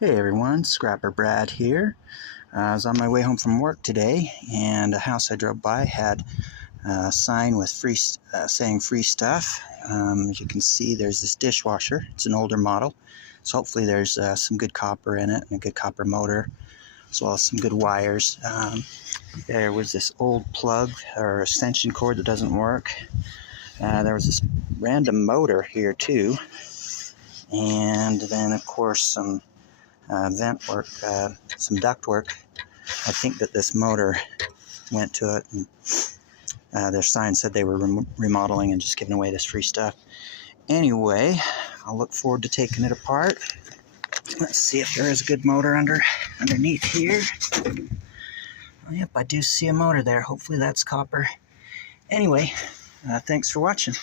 Hey everyone, Scrapper Brad here. I was on my way home from work today, and a house I drove by had a sign with saying free stuff. As you can see, there's this dishwasher. It's an older model, so hopefully there's some good copper in it and a good copper motor, as well as some good wires. There was this old plug or extension cord that doesn't work. There was this random motor here too, and then of course some vent work, some duct work. I think that this motor went to it, and their sign said they were remodeling and just giving away this free stuff. Anyway, I'll look forward to taking it apart. Let's see if there is a good motor underneath here. Oh, yep, I do see a motor there. Hopefully that's copper. Anyway, thanks for watching.